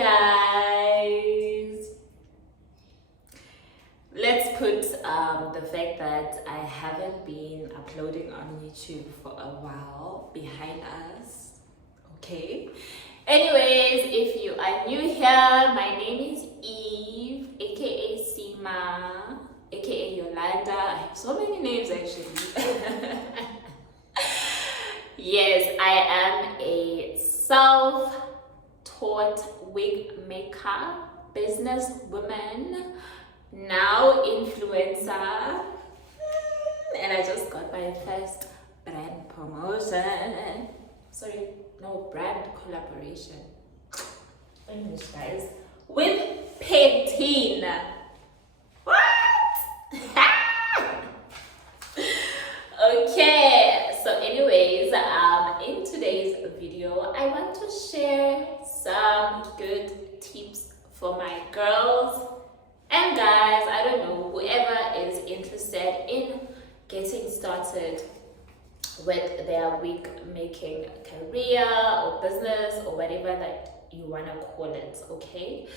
guys. Let's put the fact that I haven't been uploading on YouTube for a while behind us, okay? Anyways, if you are new here, my name is Eve, aka Sima, aka Yolanda. I have so many names actually. Yes, I am a self-taught wig maker, businesswoman, now influencer, and I just got my first brand promotion. Sorry, no, brand collaboration. English, guys. With Pantene. What? Okay, so anyways, in today's video, I want to share some good tips for my girls and guys, I don't know, whoever is interested in getting started with their wig making career or business or whatever that you want to call it, okay?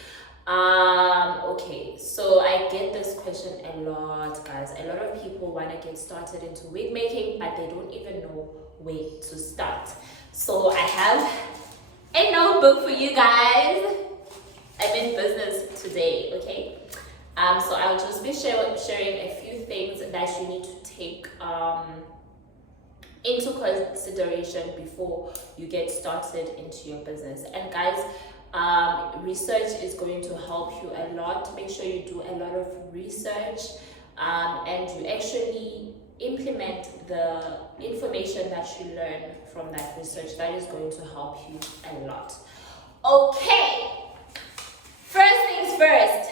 Okay, so I get this question a lot, guys. A lot of people want to get started into wig making, but they don't even know where to start. So I have a notebook for you guys. I'm in business today, okay? So I'll just be sharing a few things that you need to take into consideration before you get started into your business. And guys, research is going to help you a lot. Make sure you do a lot of research and you actually implement the information that you learn from that research. That is going to help you a lot. Okay, first things first.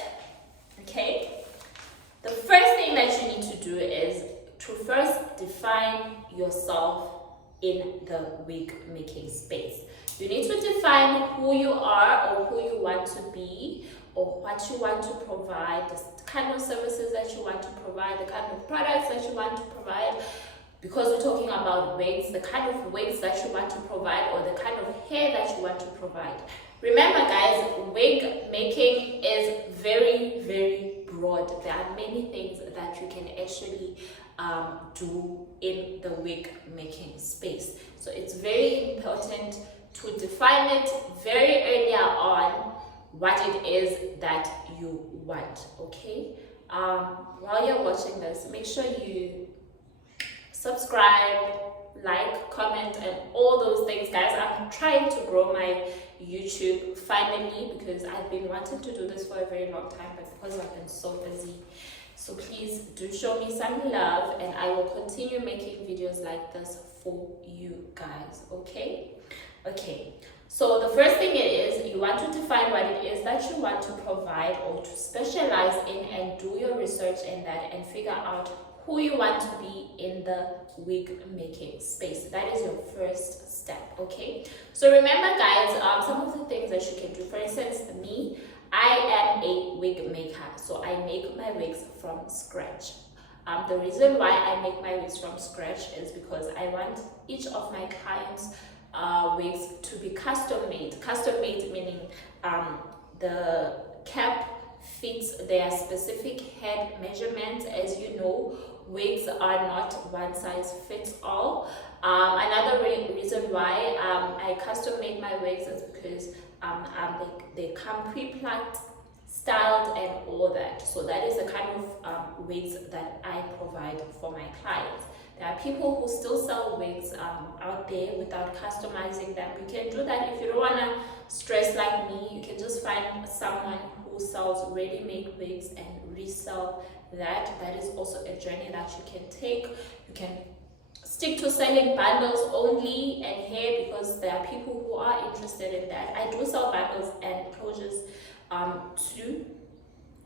Okay, the first thing that you need to do is to first define yourself in the wig making space. You need to define who you are or who you want to be or what you want to provide, the kind of services that you want to provide, the kind of products that you want to provide. Because we're talking about wigs, the kind of wigs that you want to provide or the kind of hair that you want to provide. Remember guys, wig making is very, very broad. There are many things that you can actually do in the wig making space. So it's very important to define it very earlier on what it is that you want, okay? While you're watching this, make sure you subscribe, like, comment, and all those things, guys. I'm trying to grow my YouTube finally because I've been wanting to do this for a very long time, but because I've been so busy. So please do show me some love and I will continue making videos like this for you guys, okay? Okay, so the first thing is you want to define what it is that you want to provide or to specialize in and do your research in that and figure out who you want to be in the wig making space. That is your first step, okay? So remember guys, some of the things that you can do, for instance, me, I am a wig maker, so I make my wigs from scratch. The reason why I make my wigs from scratch is because I want each of my clients' wigs to be custom made. Custom made meaning the cap fits their specific head measurements. As you know, wigs are not one size fits all. Another reason why I custom make my wigs is because they come pre-plucked, styled, and all that. So that is the kind of wigs that I provide for my clients. There are people who still sell wigs out there without customizing them. You can do that. If you don't want to stress like me, you can just find someone who sells ready-made wigs and resell that. That is also a journey that you can take. You can stick to selling bundles only and hair because there are people who are interested in that. I do sell bundles and closures too,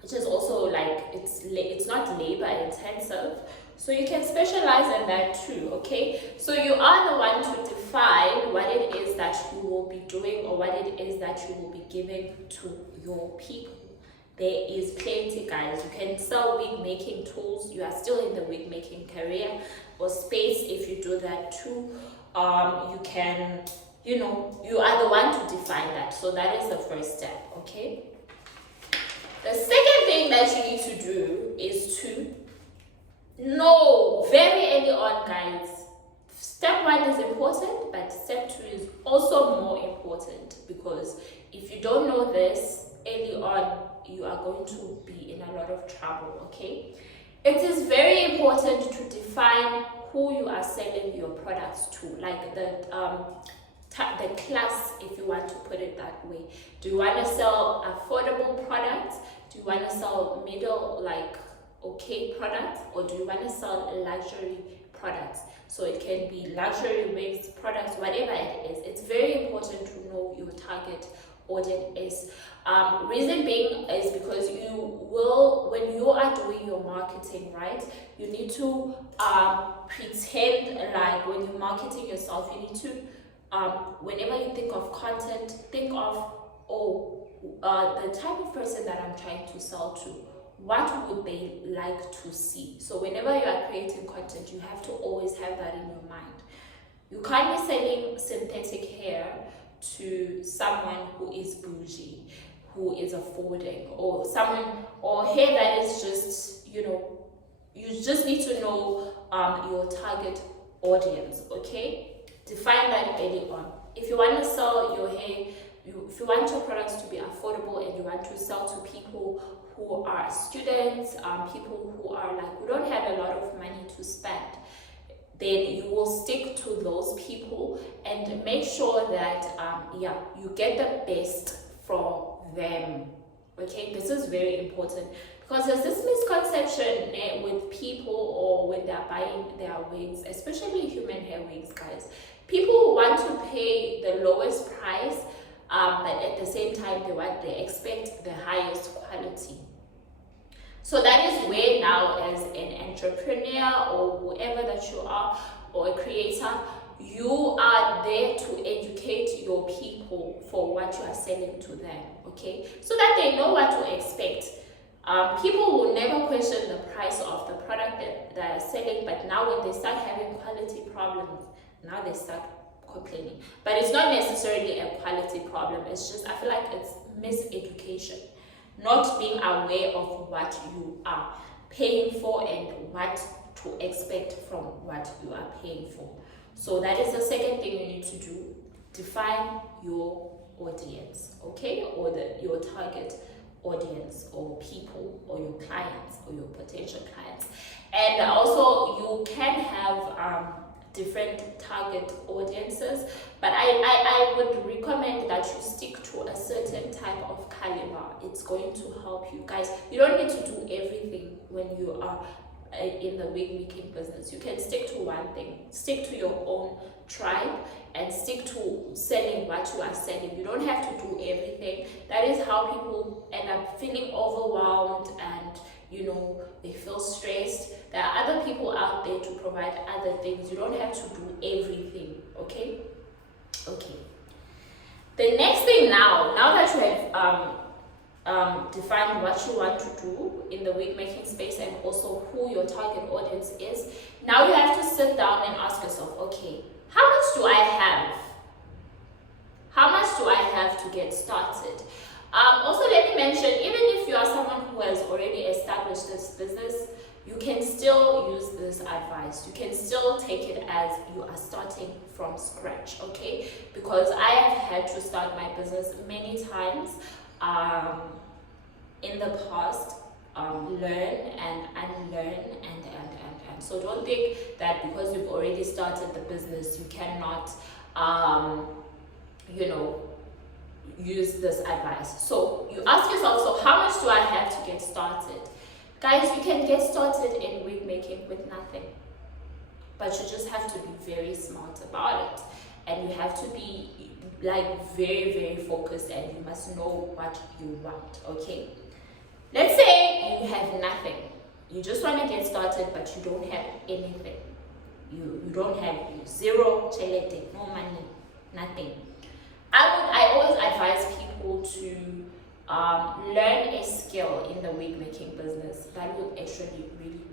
which is also like it's not labor intensive, so you can specialize in that too, okay? So you are the one to define what it is that you will be doing or what it is that you will be giving to your people. There is plenty, guys. You can sell wig making tools. You are still in the wig making career or space if you do that too. You can you know, you are the one to define that. So that is the first step, okay? The second thing that you need to do is to know very early on, guys. Step 1 is important, but step 2 is also more important, because if you don't know this early on, you are going to be in a lot of trouble, okay? It is very important to define who you are selling your products to, like the class, if you want to put it that way. Do you want to sell affordable products? Do you want to sell middle, like okay products, or do you want to sell luxury products? So it can be luxury wigs products, whatever it is. It's very important to know your target audience is. Reason being is because you will, when you are doing your marketing, right, you need to pretend like when you're marketing yourself, you need to whenever you think of content, think of, the type of person that I'm trying to sell to, what would they like to see? So whenever you are creating content, you have to always have that in your mind. You can't be selling synthetic hair to someone who is bougie, who is affording, or someone, or hair that is just, you know, you just need to know your target audience, okay? Define that early on. If you want to sell your hair, if you want your products to be affordable and you want to sell to people who are students, people who are like, who don't have a lot of money to spend, then you will stick to those people and make sure that you get the best from them. Okay, this is very important, because there's this misconception with people, or when they're buying their wigs, especially human hair wigs, guys. People want to pay the lowest price, but at the same time they expect the highest quality. So that is where now, as an entrepreneur or whoever that you are, or a creator, you are there to educate your people for what you are selling to them, okay? So that they know what to expect. People will never question the price of the product that they are selling, but now when they start having quality problems, now they start complaining. But it's not necessarily a quality problem. It's just, I feel like it's miseducation. Not being aware of what you are paying for and what to expect from what you are paying for. So that is the second thing you need to do. Define your audience, okay? Or your target audience, or people, or your clients, or your potential clients. And also you can have different target audiences, but I would recommend that you stick to a certain type of caliber. It's going to help you guys. You don't need to do everything when you are in the wig making business. You can stick to one thing, stick to your own tribe, and stick to selling what you are selling. You don't have to do everything. That is how people end up feeling overwhelmed, and you know, they feel stressed. There are other people out there to provide other things. You don't have to do everything, okay? Okay. The next thing now that you have defined what you want to do in the wig making space, and also who your target audience is, now you have to sit down and ask yourself, okay, how much do I have? How much do I have to get started? Also, let me mention, even if you are someone who has already established this business, you can still use this advice. You can still take it as you are starting from scratch, okay? Because I have had to start my business many times in the past, learn and unlearn and. So don't think that because you've already started the business, you cannot, use this advice. So you ask yourself, so how much do I have to get started? Guys, you can get started in wig making with nothing, but you just have to be very smart about it, and you have to be like very, very focused, and you must know what you want, okay? Let's say you have nothing. You just want to get started, but you don't have anything. You don't have zero, chelete, no money, nothing. I always advise people to learn a skill in the wig making business. That will actually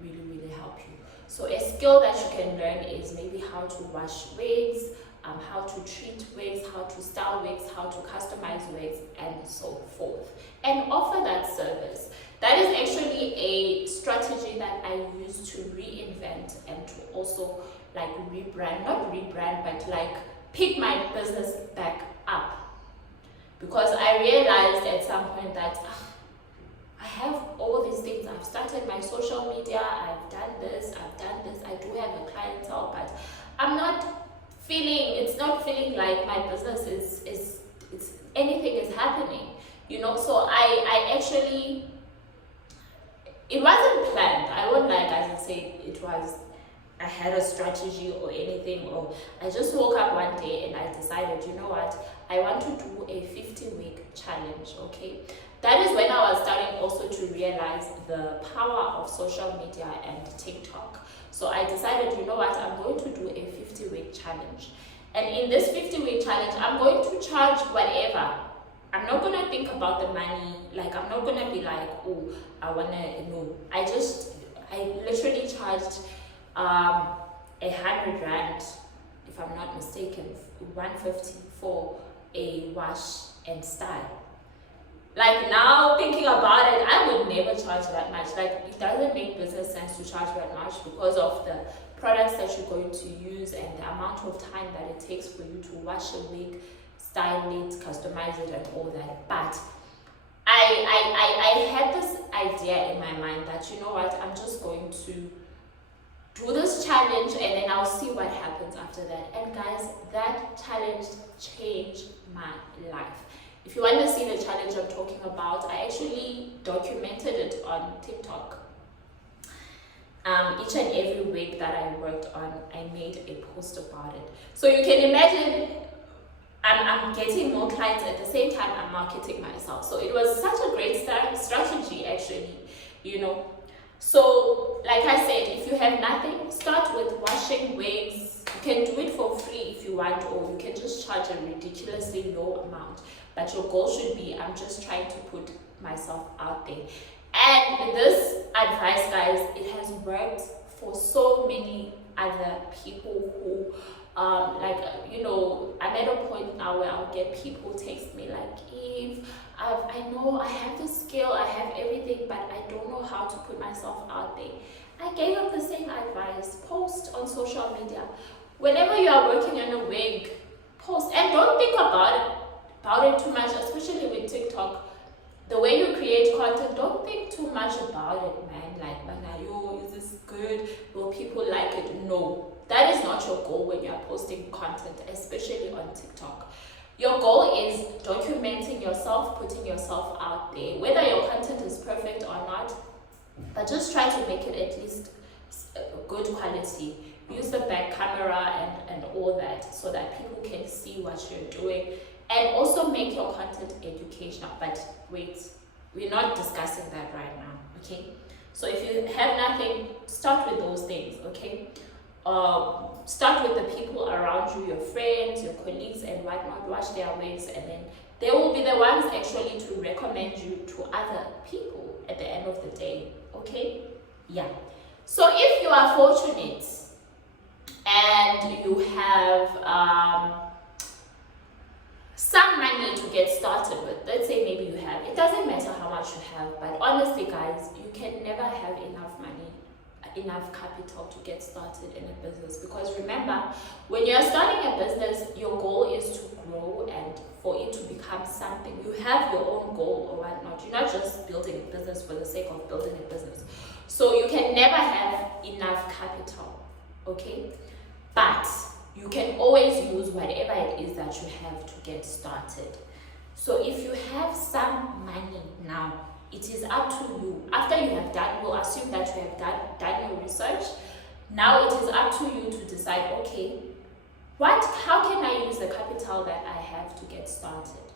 really help you. So a skill that you can learn is maybe how to wash wigs, how to treat wigs, how to style wigs, how to customize wigs, and so forth, and offer that service. That is actually a strategy that I use to reinvent and to also like not rebrand, but like pick my business back up. Because I realized at some point that I have all these things. I've started my social media, I've done this, I do have a clientele, but it's not feeling like my business is anything is happening, so I actually, it wasn't planned. I won't lie guys and say I had a strategy or anything, or I just woke up one day and I decided, you know what, I want to do a 50-week challenge, okay? That is when I was starting also to realize the power of social media and TikTok. So I decided, you know what, I'm going to do a 50-week challenge. And in this 50-week challenge, I'm going to charge whatever. I'm not going to think about the money. Like, I'm not going to be like, oh, I want to, no. I literally charged 100 rand, if I'm not mistaken, 150 for a wash and style. Like, now thinking about it, I would never charge that much. Like, it doesn't make business sense to charge that much because of the products that you're going to use and the amount of time that it takes for you to wash a wig, style it, customize it, and all that. But I had this idea in my mind that, you know what, I'm just going to do this challenge and then I'll see what happens after that. And guys, that challenge changed my life. If you want to see the challenge I'm talking about, I actually documented it on TikTok. Each and every wig that I worked on, I made a post about it. So you can imagine I'm getting more clients at the same time I'm marketing myself. So it was such a great strategy actually, So like I said, if you have nothing, start with washing wigs. You can do it for free if you want, or you can just charge a ridiculously low amount. But your goal should be, I'm just trying to put myself out there. And this advice, guys, it has worked for so many other people who, I'm at a point now where I'll get people text me like, Eve, I know I have the skill, I have everything, but I don't know how to put myself out there. I gave them the same advice. Post on social media. Whenever you are working on a wig, post. And don't think about it too much, especially with TikTok. The way you create content, don't think too much about it, man. Like, is this good? Will people like it? No. That is not your goal when you are posting content, especially on TikTok. Your goal is documenting yourself, putting yourself out there, whether your content is perfect or not, but just try to make it at least good quality. Use the back camera and all that so that people can see what you're doing, and also make your content educational. But wait, we're not discussing that right now, okay? So if you have nothing, start with those things, okay? Start with the people around you, your friends, your colleagues, and whatnot. Watch their wigs, and then they will be the ones actually to recommend you to other people at the end of the day, okay? Yeah. So if you are fortunate and you have some money to get started with, let's say maybe you have, it doesn't matter how much you have, but honestly guys, you can never have enough money, enough capital to get started in a business. Because remember, when you're starting a business, your goal is to grow and for it to become something. You have your own goal or whatnot. You're not just building a business for the sake of building a business. So you can never have enough capital, okay? But you can always use whatever it is that you have to get started. So if you have some money now, it is up to you. After you have done, we'll assume that you have done your research. Now it is up to you to decide, okay, how can I use the capital that I have to get started?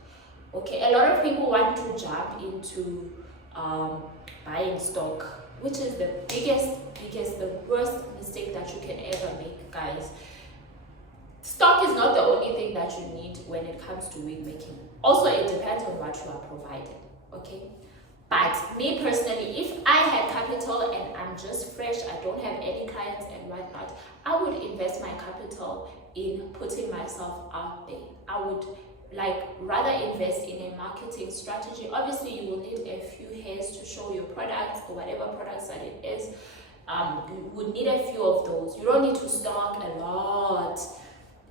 Okay, a lot of people want to jump into buying stock, which is the biggest, the worst mistake that you can ever make, guys. Stock is not the only thing that you need when it comes to wig making. Also, it depends on what you are providing, okay? But me personally, if I had capital and I'm just fresh, I don't have any clients and whatnot, I would invest my capital in putting myself out there. I would like rather invest in a marketing strategy. Obviously you will need a few hairs to show your products or whatever products that it is. You would need a few of those. You don't need to stock a lot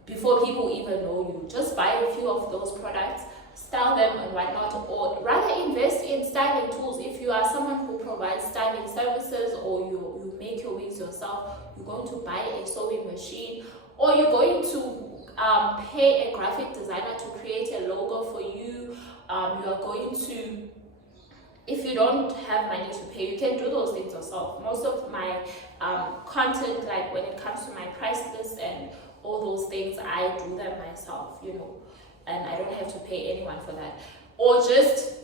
before people even know you. Just buy a few of those products, style them and whatnot, or rather invest in styling tools. If you are someone who provides styling services, or you make your wigs yourself, you're going to buy a sewing machine, or you're going to pay a graphic designer to create a logo for you. You are going to, if you don't have money to pay, you can do those things yourself. Most of my content, like when it comes to my price list and all those things, I do them myself, you know, and I don't have to pay anyone for that. Or just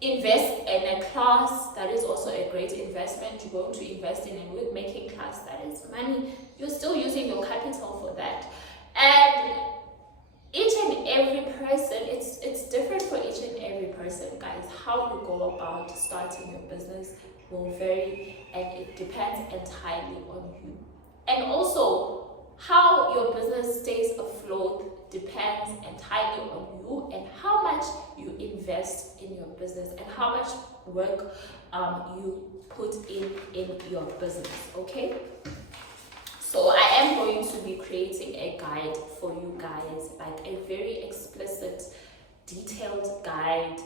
invest in a class. That is also a great investment. You're going to invest in a wig making class. That is money. You're still using your capital for that. And each and every person, it's different for each and every person, guys. How you go about starting your business will vary, and it depends entirely on you. And also, how your business stays afloat depends entirely on you, and how much you invest in your business, and how much work you put in your business. Okay, so I am going to be creating a guide for you guys, like a very explicit, detailed guide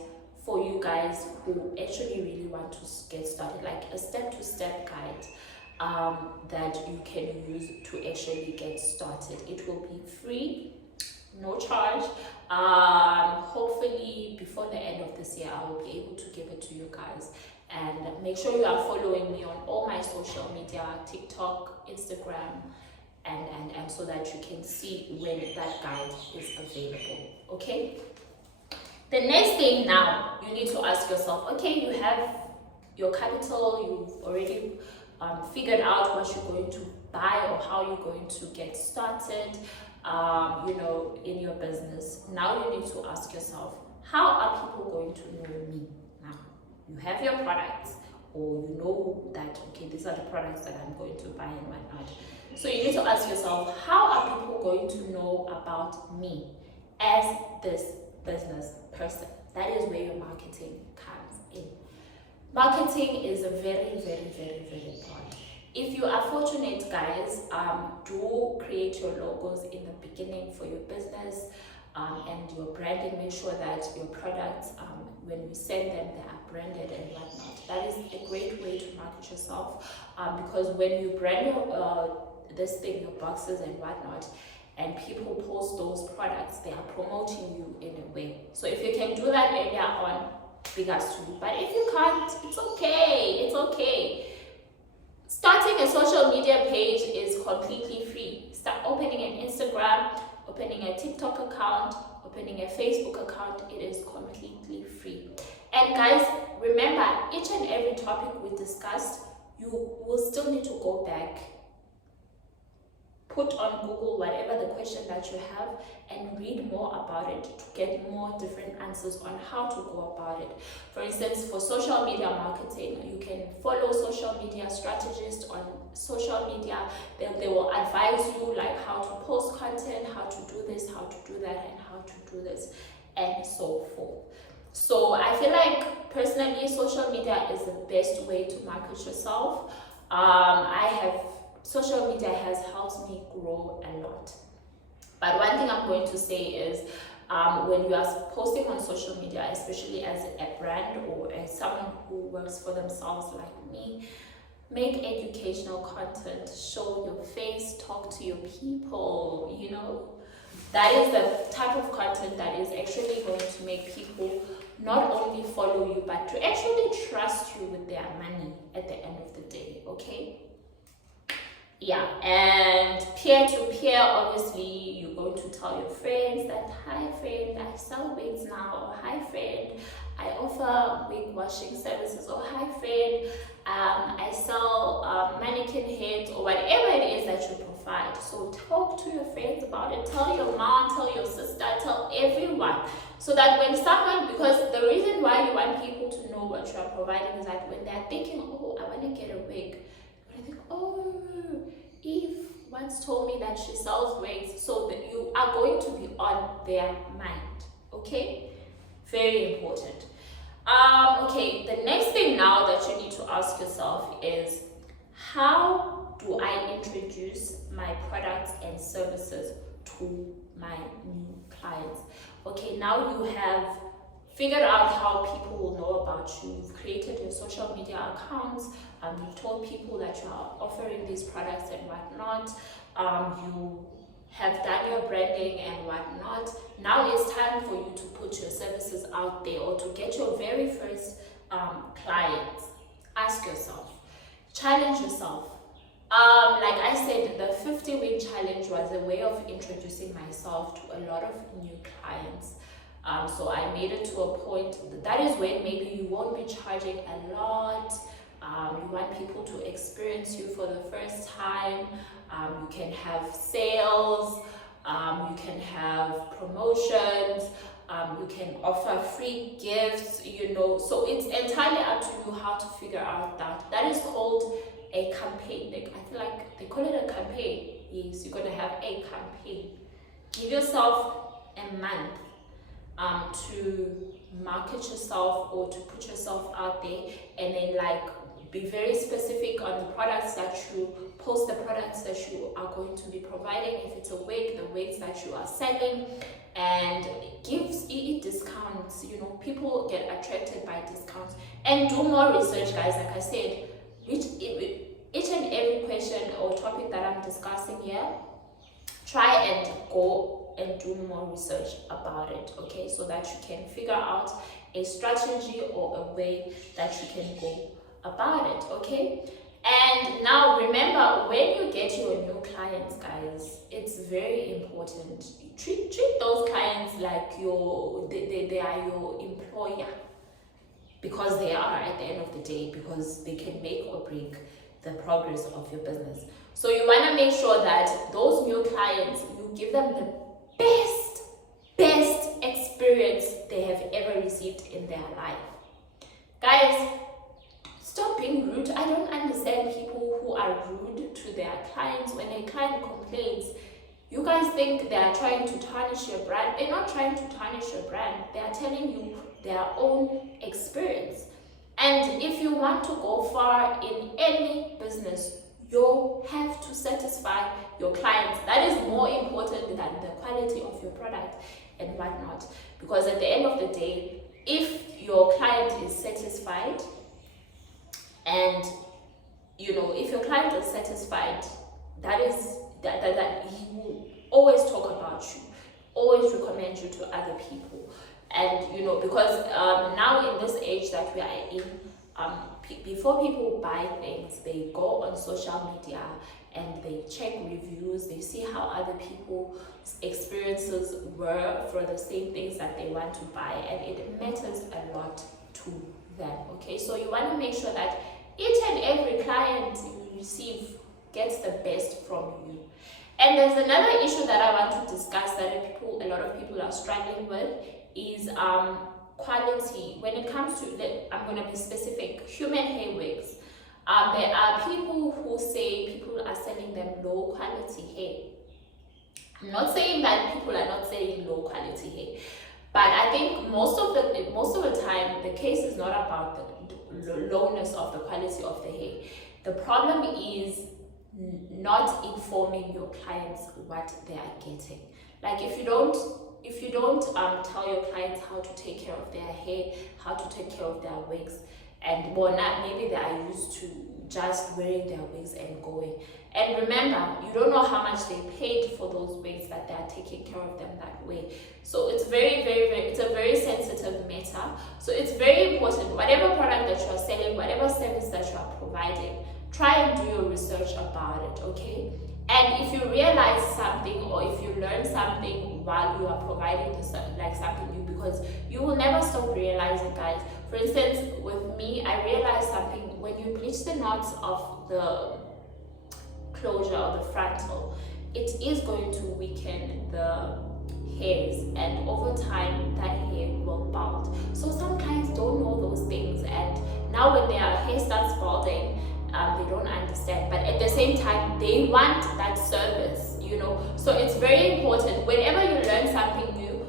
for you guys who actually really want to get started, like a step-to-step guide that you can use to actually get started. It will be free, no charge. Hopefully before the end of this year I will be able to give it to you guys. And make sure you are following me on all my social media, TikTok, Instagram, and so that you can see when that guide is available. Okay, the next thing now, you need to ask yourself, okay, you have your capital, you've already figured out what you're going to buy or how you're going to get started, you know, in your business. Now you need to ask yourself, how are people going to know me? Now you have your products, or you know that, okay, these are the products that I'm going to buy and whatnot. So you need to ask yourself, how are people going to know about me as this business person? That is where your marketing comes in. Marketing is a very, very, very, very important. If you are fortunate, guys, do create your logos in the beginning for your business and your branding. Make sure that your products, when you send them, they are branded and whatnot. That is a great way to market yourself, because when you brand your this thing, your boxes and whatnot, and people post those products, they are promoting you in a way. So if you can do that earlier on, big ups to you. But if you can't, it's okay. It's okay. Starting a social media page is completely free. Start opening an Instagram, opening a TikTok account, opening a Facebook account. It is completely free. And guys, remember, each and every topic we discussed, you will still need to go back, put on Google whatever the question that you have, and read more about it to get more different answers on how to go about it. For instance, for social media marketing, you can follow social media strategists on social media. They will advise you like how to post content, how to do this, how to do that, and how to do this, and so forth. So I feel like personally, social media is the best way to market yourself. Social media has helped me grow a lot. But one thing I'm going to say is, when you are posting on social media, especially as a brand or as someone who works for themselves like me, make educational content, show your face, talk to your people, you know. That is the type of content that is actually going to make people not only follow you, but to actually trust you with their money at the end of the day, okay? Yeah, and peer-to-peer, obviously, you're going to tell your friends that, hi friend, I sell wigs now, or hi friend, I offer wig washing services, or hi friend, I sell mannequin heads, or whatever it is that you provide. So talk to your friends about it, tell your mom, tell your sister, tell everyone, so that when someone, because the reason why you want people to know what you are providing is that when they're thinking, oh, I want to get a wig, I think, oh, Eve, once told me that she sells wigs, so that you are going to be on their mind. Okay, very important. Okay, the next thing now that you need to ask yourself is, how do I introduce my products and services to my new clients? Okay, now you have figured out how people will know about you. You've created your social media accounts. You've told people that you are offering these products and whatnot. You have done your branding and whatnot. Now it's time for you to put your services out there, or to get your very first clients. Ask yourself, challenge yourself. Like I said, the 50-week challenge was a way of introducing myself to a lot of new clients. So I made it to a point that is when maybe you won't be charging a lot. You want people to experience you for the first time. You can have sales, you can have promotions, you can offer free gifts, you know. So it's entirely up to you how to figure out that. That is called a campaign. I feel like they call it a campaign. Yes, you're gonna have a campaign. Give yourself a month to market yourself or to put yourself out there, and then like be very specific on the products that you post, the products that you are going to be providing. If it's a wig, the wigs that you are selling, and give discounts. You know, people get attracted by discounts. And do more research, guys. Like I said, each and every question or topic that I'm discussing here, try and go and do more research about it, okay, so that you can figure out a strategy or a way that you can go about it, okay. And now remember, when you get your new clients, guys, it's very important. Treat those clients like they are your employer, because they are at the end of the day, because they can make or break the progress of your business. So you want to make sure that those new clients, you give them the best experience they have ever received in their life. Guys, stop being rude. I don't understand people who are rude to their clients. When a client complains, you guys think they are trying to tarnish your brand. They're not trying to tarnish your brand. They are telling you their own experience. And if you want to go far in any business, you have to satisfy your clients. That is more important than the quality of your product and whatnot. Because at the end of the day, if your client is satisfied, and you know, if your client is satisfied, that he will always talk about you, always recommend you to other people. And you know, because now in this age that we are in, before people buy things, they go on social media and they check reviews, they see how other people's experiences were for the same things that they want to buy, and it matters a lot to them, okay. So you want to make sure that each and every client you receive gets the best from you. And there's another issue that I want to discuss that a lot of people are struggling with, is quality. When it comes to, I'm going to be specific, human hair wigs. There are people who say people are selling them low quality hair. I'm not saying that people are not selling low quality hair, but I think most of the time the case is not about the lowness of the quality of the hair. The problem is not informing your clients what they are getting. Like if you don't tell your clients how to take care of their hair, how to take care of their wigs, and maybe they are used to just wearing their wigs and going. And remember, you don't know how much they paid for those wigs, that they are taking care of them that way. So it's it's a very sensitive matter. So it's very important, whatever product that you are selling, whatever service that you are providing, try and do your research about it, okay? And if you realize something, or if you learn something while you are providing like something new, because you will never stop realizing, guys. For instance, with me, I realized something. When you bleach the knots of the closure of the frontal, it is going to weaken the hairs, and over time that hair will bald. So some clients don't know those things, and now when their hair starts balding, they don't understand, but at the same time they want that service, you know. So it's very important whenever you learn something new,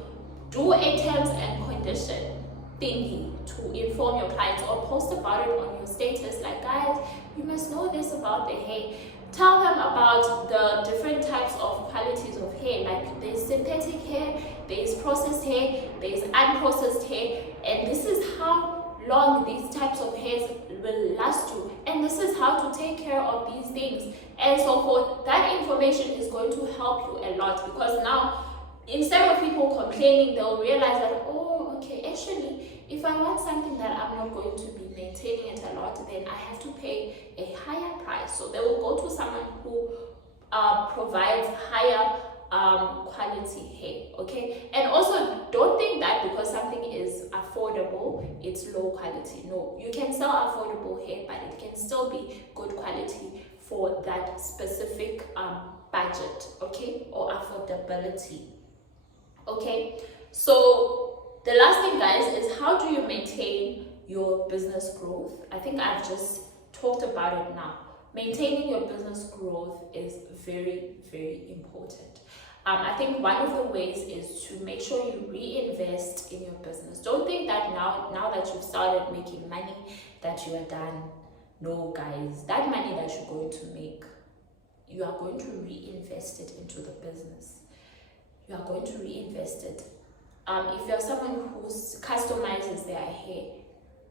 do a terms and condition thingy to inform your clients, or post about it on your status, like, guys, you must know this about the hair. Tell them about the different types of qualities of hair, like there's synthetic hair, there's processed hair, there's unprocessed hair, and this is how long these types of hairs will last you, and this is how to take care of these things, and so forth. That information is going to help you a lot, because now instead of people complaining, they'll realize that, oh, okay, actually, if I want something that I'm not going to be maintaining it a lot, then I have to pay a higher price. So they will go to someone who provides higher quality hair, okay? And also, don't think that because something is affordable, it's low quality. No, you can sell affordable hair, but it can still be good quality for that specific budget, okay, or affordability. Okay, so the last thing, guys, is how do you maintain your business growth? I think I've just talked about it now. Maintaining your business growth is very, very important. I think one of the ways is to make sure you reinvest in your business. Don't think that now that you've started making money that you are done. No, guys, that money that you're going to make, you are going to reinvest it into the business. You are going to reinvest it. If you're someone who customizes their hair,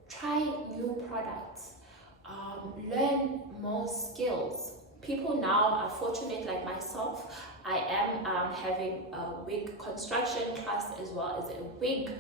try new products, learn more skills. People now are fortunate, like myself. I am having a wig construction class as well as a wig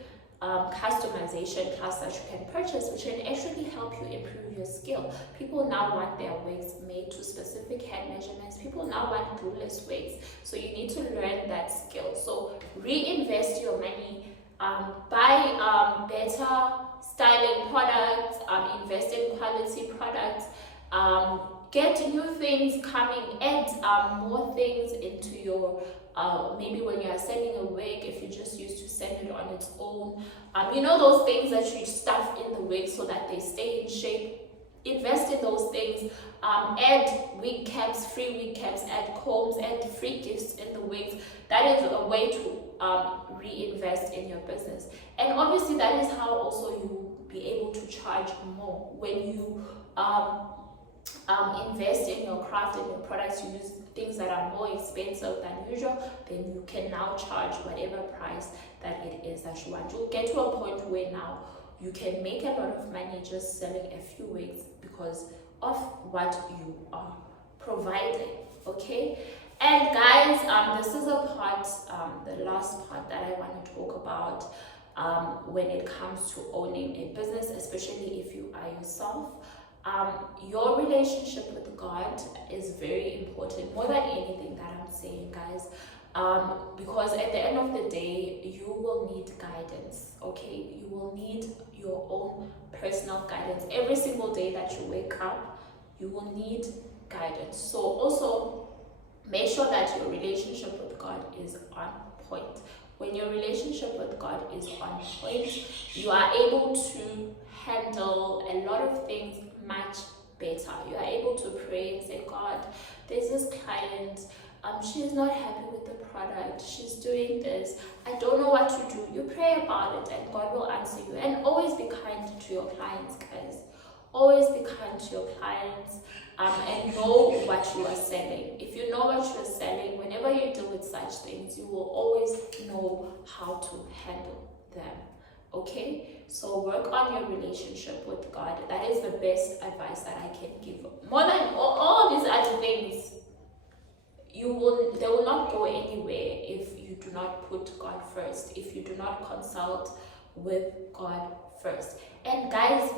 customization class that you can purchase, which can actually help you improve your skill. People now want their wigs made to specific head measurements. People now want glueless wigs. So you need to learn that skill. So reinvest your money, buy better styling products, invest in quality products, get new things coming, add more things into your maybe when you are sending a wig, if you just used to send it on its own, you know, those things that you stuff in the wig so that they stay in shape, invest in those things. Add wig caps, free wig caps, add combs, add free gifts in the wigs. That is a way to reinvest in your business, and obviously that is how also you will be able to charge more. When you invest in your craft and your products, you use things that are more expensive than usual, then you can now charge whatever price that it is that you want. You'll get to a point where now you can make a lot of money just selling a few wigs because of what you are providing, okay? And guys, this is a part, the last part that I want to talk about when it comes to owning a business, especially if you are yourself. Your relationship with God is very important, more than anything that I'm saying, guys, because at the end of the day, you will need guidance, okay? You will need your own personal guidance. Every single day that you wake up, you will need guidance. So also, make sure that your relationship with God is on point. When your relationship with God is on point, you are able to handle a lot of things much better. You are able to pray and say, God, there's this client, she's not happy with the product, she's doing this, I don't know what to do. You pray about it and God will answer you. And always be kind to your clients, guys. Always be kind to your clients, and know what you are selling. If you know what you are selling, whenever you deal with such things, you will always know how to handle them. Okay, so work on your relationship with God. That is the best advice that I can give. More than all of these other things, they will not go anywhere if you do not put God first, if you do not consult with God first. And guys,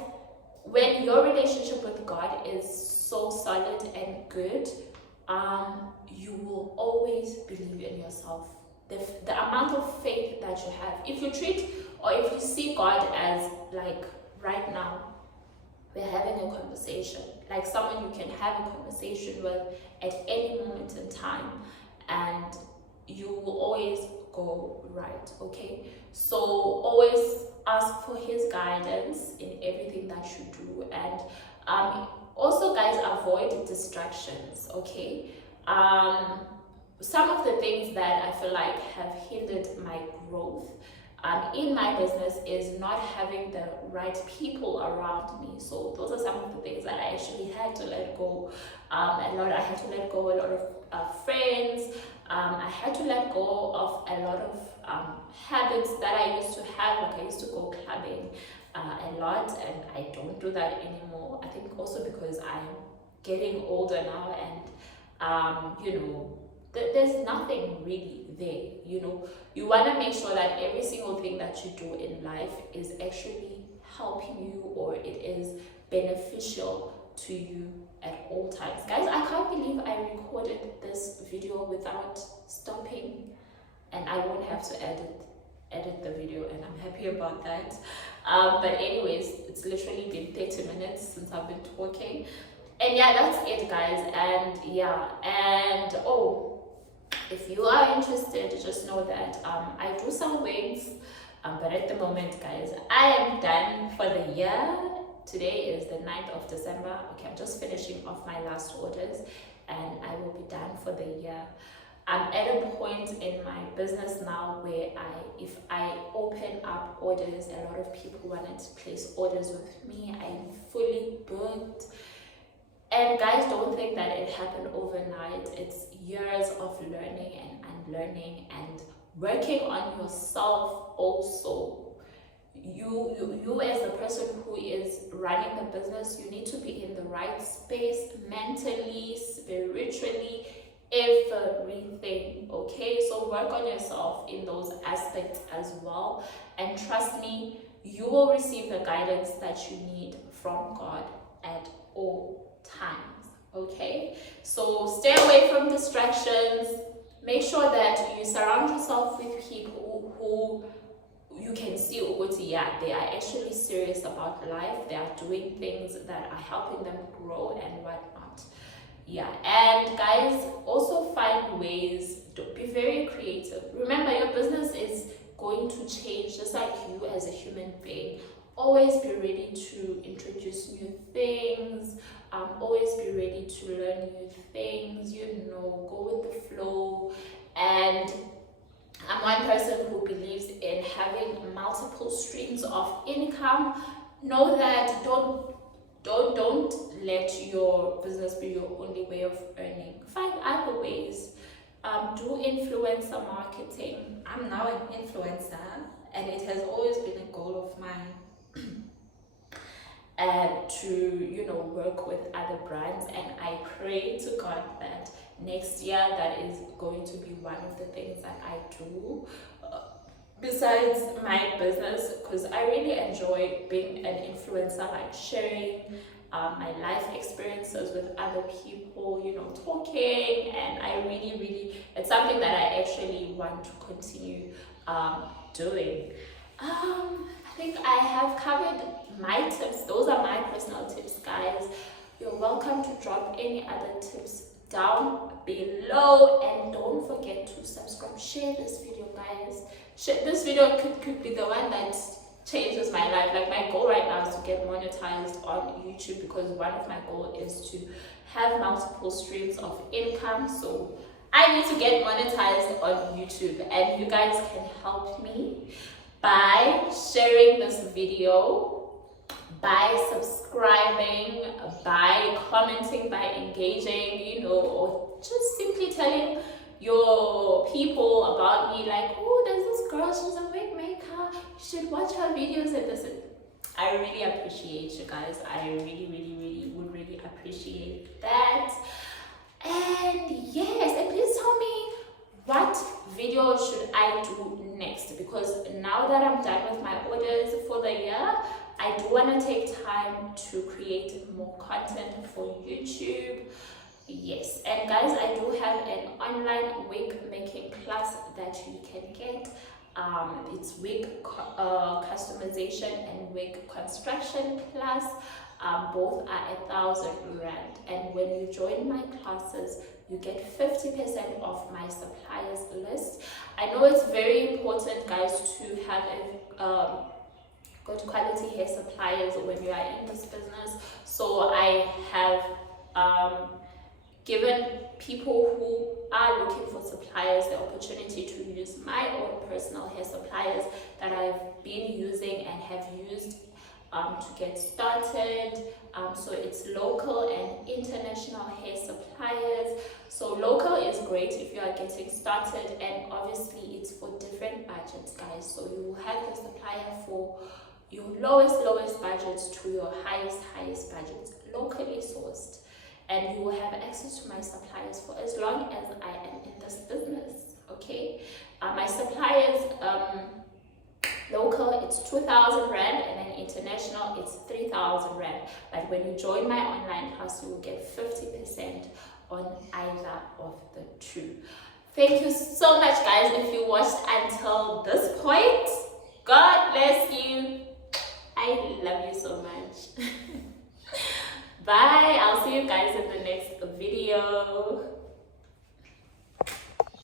when your relationship with God is so solid and good, you will always believe in yourself. The amount of faith that you have, if you treat or if you see God as, like right now, we're having a conversation, like someone you can have a conversation with at any moment in time, and you will always go right, okay? So always ask for his guidance in everything that you do, and Also, guys, avoid distractions, okay? Some of the things that I feel like have hindered my growth in my business is not having the right people around me. So those are some of the things that I actually had to let go. I had to let go a lot of friends. I had to let go of a lot of habits that I used to have. Like I used to go clubbing a lot, and I don't do that anymore. I think also because I'm getting older now, and there's nothing really there. You want to make sure that every single thing that you do in life is actually helping you, or it is beneficial to you at all times. Guys, I can't believe I recorded this video without stopping, and I won't have to edit the video, and I'm happy about that. But anyways, it's literally been 30 minutes since I've been talking, and yeah, that's it, guys. And if you are interested, just know that I do some wigs, but at the moment, guys, I am done for the year. Today is the 9th of December. Okay, I'm just finishing off my last orders, and I will be done for the year. I'm at a point in my business now where if I open up orders, a lot of people wanted to place orders with me. I'm fully booked. And guys, don't think that it happened overnight. It's years of learning and unlearning and working on yourself also. You as the person who is running the business, you need to be in the right space mentally, spiritually, everything. Okay, so work on yourself in those aspects as well, and trust me, you will receive the guidance that you need from God at all times. Okay, so stay away from distractions. Make sure that you surround yourself with people who you can see they are actually serious about life. They are doing things that are helping them grow and whatnot. And guys, also find ways to be very creative. Remember, your business is going to change just like you as a human being. Always be ready to introduce new things. Always be ready to learn new things. Go with the flow. And I'm one person who believes in having multiple streams of income. Know that don't let your business be your only way of earning. Find other ways. Do influencer marketing. I'm now an influencer, and it has always been a goal of mine to work with other brands, and I pray to God that next year that is going to be one of the things that I do besides my business, because I really enjoy being an influencer, like sharing my life experiences with other people, talking, and I really it's something that I actually want to continue doing. I think I have covered my tips. Those are my personal tips, guys. You're welcome to drop any other tips down below, and don't forget to subscribe. Share this video, guys. This video could be the one that changes my life. Like, my goal right now is to get monetized on YouTube, because one of my goals is to have multiple streams of income. So I need to get monetized on YouTube, and you guys can help me by sharing this video, by subscribing, by commenting, by engaging, or just simply telling your people about me, like, oh, there's this girl, she's a wig maker, you should watch her videos and this. I really appreciate you guys. I really would really appreciate that. And yes, and please tell me, what video should I do next? Because now that I'm done with my orders for the year, I do want to take time to create more content for YouTube. Yes, and guys, I do have an online wig making class that you can get. It's wig customization and wig construction class. Both are 1,000 rand, and when you join my classes, you get 50% off my suppliers list. I know it's very important, guys, to have a good quality hair suppliers when you are in this business. So I have given people who are looking for suppliers the opportunity to use my own personal hair suppliers that I've been using and have used to get started. So it's local and international hair suppliers. So local is great if you are getting started, and obviously it's for different budgets, guys. So you will have the supplier for your lowest budgets to your highest budgets, locally sourced. And you will have access to my suppliers for as long as I am in this business, okay? My suppliers, local, it's 2,000 Rand, and then international, it's 3,000 Rand. But when you join my online class, you will get 50% on either of the two. Thank you so much, guys, if you watched until this point. God bless you. I love you so much. Bye. I'll see you guys in the next video.